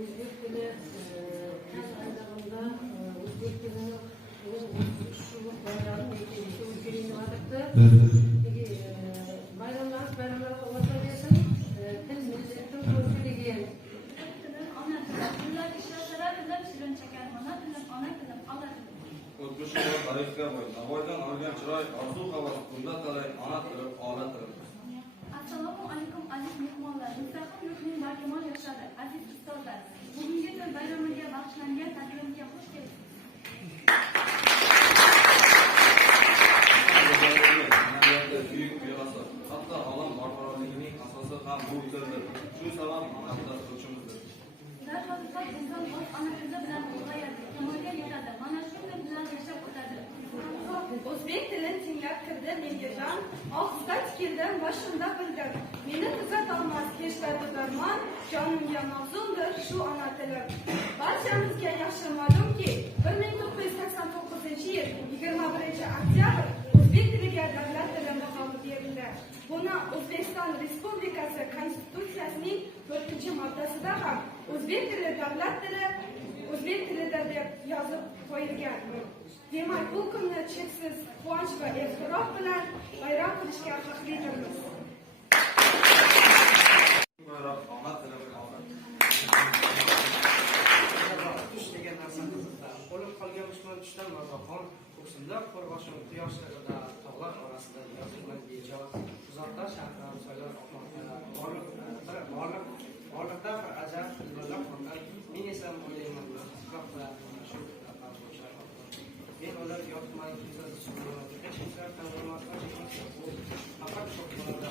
O'zbek tili tan aylag'ında o'zbek tilini shu bayramda o'zgarayotdi. Bayramlar ovoza bersin. Til millatning ko'rkiligi. Ona tillar ishlasalar, tillar shirin chakar, ona tilim, ona tilim, ona tilim. O'tmish va tarixga boy. Navoiydan olgan chiroy, orzu havas, bunda talay, ona tili, ola tili. Assalomu alaykum aziz mehmonlar, mustaqil yurtning barkamol yoshlari, aziz ustozlar. Bugungi til bayramiga bag'ishlangan tadbirimizga xush kelibsiz. Buyuk merosi, hatto olam barqarorligining asosi ham bu tildir. Shu sabab ona tili o'chimizdir. Darhaqiqat inson o'z ona tili bilan ulg'ayadi, kamolga yetadi. Mana shu til bilan yashab o'tadi. O'zbek tilini tinglab kirdi menga jon, ohista tikildim, boshimda bildim. Meni tuzatolmas hech qaysi darmon, jonimga mavzundir shu ona tilim. Barchamizga yaxshi ma'lumki, 1989-yil 21-oktyabr o'zbek tiliga davlat tili maqomi berildi. Buni O'zbekiston Respublikasi Konstitutsiyasining 4-moddasida ham o'zbek tili davlat tili, o'zbek tilidir deb yozib qo'yilgan. Demak, bu kunni cheksiz quvonch va iftirof bilan bayram qilishga haqlidirmiz. Bayram ona tili bilan tush degan narsa qiziqda. O'lib qolgan dushman tushdan mazoqon, ko'ksimda qo'rg'oshin quyoshlarida, tog'lar orasida yozilgan bejoz, uzoqda shahardan soylar oqmoqda, borliqda bir ajab filmlar qolgan. Men esa o'ylayman, shu men ular yotmay hech kimsa tanlamasdan faqat shohlarda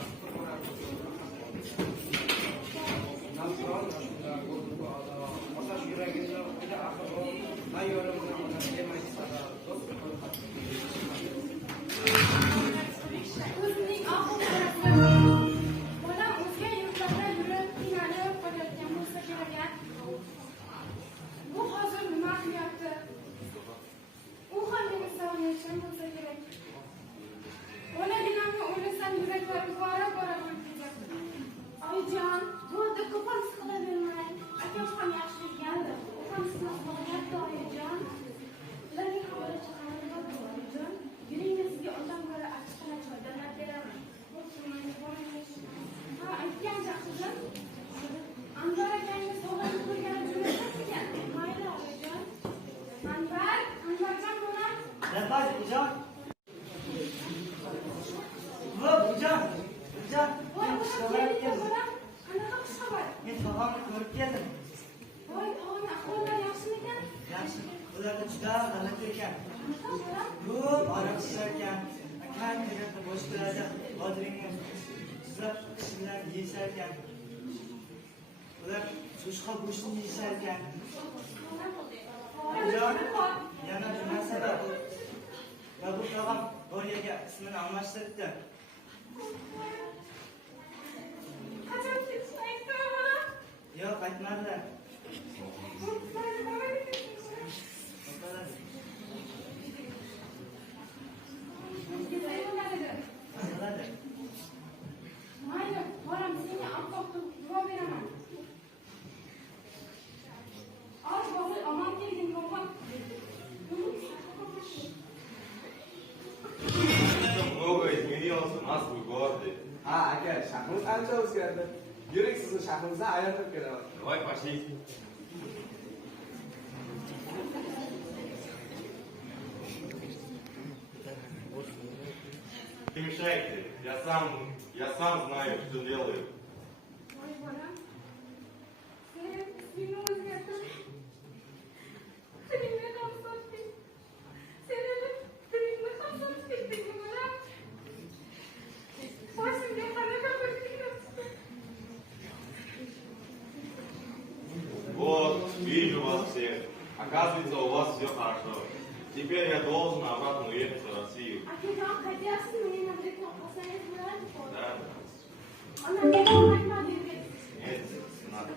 otash yuragimda juda axir mayorimni O'zining oxirida bolam o'zga yurtlarda yurib, qiynalib qolayotgan bo'lsa kerak. Bu hozir nima qilyapti? U ham meni sog'inayotgan bo'lsa kerak. Bolaginamni o'ylasam yuraklarim bora-bora bo'lib ketadi. Oyijon, bu yerda ko'pam siqilavermang. Akam ham yaxshi yurgandir. U ham sizni sog'inayapti, oyijon. Ularning holi chiqarib bordi, oyijon. Yuringda sizga undan ko'ra achchiqroq choy damlab beraman. Ha, aytgancha qizim. Anvar akangiz sog'inib ko'rgani jo'natasiz-ekan. Mayli, oyijon. Anvarjon bolam. Nafas bujon. Bujon. Voy, bolam, qanaqa xushxabar? Men tog'amni ko'rib keldim. Voy, tog'ang ahvollari yaxshimikan? Yaxshi. Ularda juda g'alati ekan. Qanaqa bolam? Ko'p aroq ichar ekan. Akam kelganda boshqalarda hodiringni tuzab kishilar yeyishar ekan. Ular cho'chqa go'shtini yeyishar ekan. Bujon, yana bir narsa bor. Va bu tog'am G'oriyaga ismini almashtiribdi. Qachon ketishni aytdimi bolam? Yo'q, aytmadilar. Aytmadilar. Mayli, bolam, senga oppoq duo beraman. Oz bobul omon kelgin, bobom. Много изменился нас в городе. Aka, shahrimiz ancha o'zgardi. Yuring, sizni shahrimizdan aylantirib kelaman. Давай пошли. Не мешайте, я сам знаю, что делаю. Voy, bolam. Sen ismingni o'zgartir. Tilingni ham sotding. Sen tilingni ham sotib ketdingmi, bolam? Boshimga qanaqa bir kuyapti. Вот, вижу вас всех. Оказывается, у вас все хорошо. Теперь я должен обратно уехать в Россию. Akajon, qaytyapsizmi? Meni birga olsangiz bo'ladimi? Да? Onamga aytmadingiz. Нет, не надо.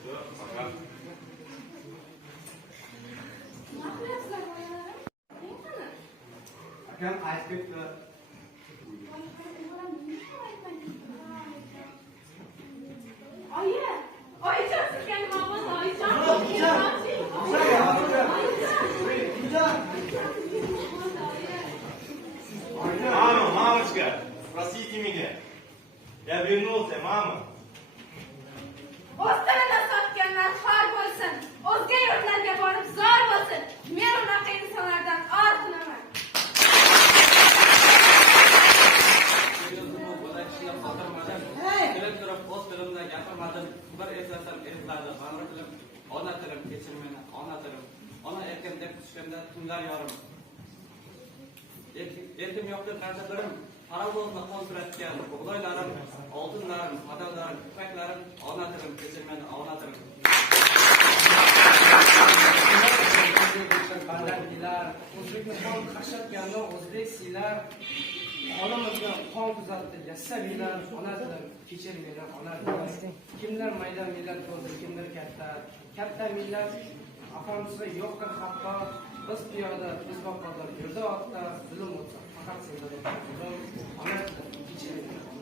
Все, пока. Nima qilyapsizlar, bolalarim? Men qani? Akam qaytib ketdi. Bolam, nima aytmadingiz? chiqqanda tunlar yorim. Erkim yoqda qarzlarim, Qarabog'da qoldiratgan o'g'loylarim, oltinlarim, madalarim, ipaklarim, onatim, kechirmani onatim. Bandliklar, o'zbekni qon qashlatganda o'zbek siylar, olamizga qon tuzatdi, yassabiylar, ona tilim, kechir meni ona tilim. Kimlar mayda millat bo'ldi, kimlar katta millat, afg'onimizda yo'qdir hatto, biz piyoda, biz vafodor, yurda otda, zulm o'tsa, faqat sendan ona tilim, kechir meni.